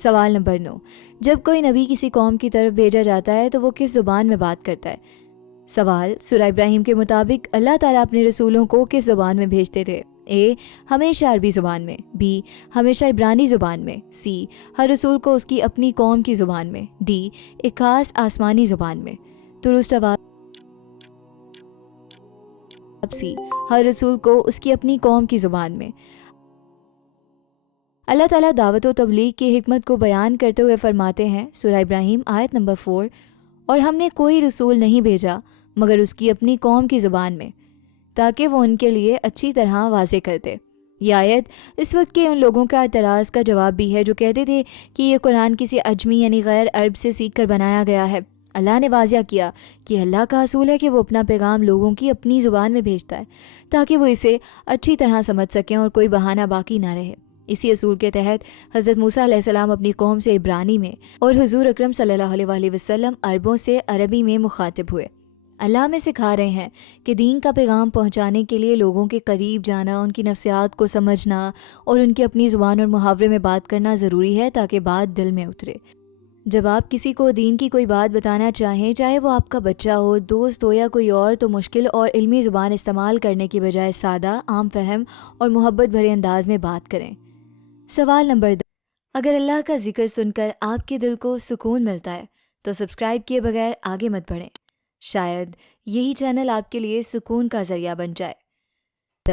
سوال نمبر 9، جب کوئی نبی کسی قوم کی طرف بھیجا جاتا ہے تو وہ کس زبان میں بات کرتا ہے؟ سوال، سورہ ابراہیم کے مطابق اللہ تعالیٰ اپنے رسولوں کو کس زبان میں بھیجتے تھے؟ اے، ہمیشہ عربی زبان میں، بی، ہمیشہ عبرانی زبان میں، سی، ہر رسول کو اس کی اپنی قوم کی زبان میں، ڈی، ایک خاص آسمانی زبان میں۔ درست جواب سی، ہر رسول کو اس کی اپنی قوم کی زبان میں۔ اللہ تعالیٰ دعوت و تبلیغ کی حکمت کو بیان کرتے ہوئے فرماتے ہیں، سورہ ابراہیم آیت نمبر 4، اور ہم نے کوئی رسول نہیں بھیجا مگر اس کی اپنی قوم کی زبان میں تاکہ وہ ان کے لیے اچھی طرح واضح کر دے۔ یہ آیت اس وقت کے ان لوگوں کا اعتراض کا جواب بھی ہے جو کہتے تھے کہ یہ قرآن کسی عجمی یعنی غیر عرب سے سیکھ کر بنایا گیا ہے۔ اللہ نے واضح کیا کہ اللہ کا اصول ہے کہ وہ اپنا پیغام لوگوں کی اپنی زبان میں بھیجتا ہے تاکہ وہ اسے اچھی طرح سمجھ سکیں اور کوئی بہانہ باقی نہ رہے۔ اسی اصول کے تحت حضرت موسیٰ علیہ السلام اپنی قوم سے عبرانی میں اور حضور اکرم صلی اللہ علیہ وآلہ وسلم عربوں سے عربی میں مخاطب ہوئے۔ اللہ ہمیں سکھا رہے ہیں کہ دین کا پیغام پہنچانے کے لیے لوگوں کے قریب جانا، ان کی نفسیات کو سمجھنا اور ان کی اپنی زبان اور محاورے میں بات کرنا ضروری ہے تاکہ بات دل میں اترے۔ جب آپ کسی کو دین کی کوئی بات بتانا چاہیں، چاہے وہ آپ کا بچہ ہو، دوست ہو یا کوئی اور، تو مشکل اور علمی زبان استعمال کرنے کی بجائے سادہ، عام فہم اور محبت بھرے انداز میں بات کریں۔ سوال نمبر 10، اگر اللہ کا ذکر سن کر آپ کے دل کو سکون ملتا ہے تو سبسکرائب کیے بغیر آگے مت بڑھیں، شاید یہی چینل آپ کے لیے سکون کا ذریعہ بن جائے۔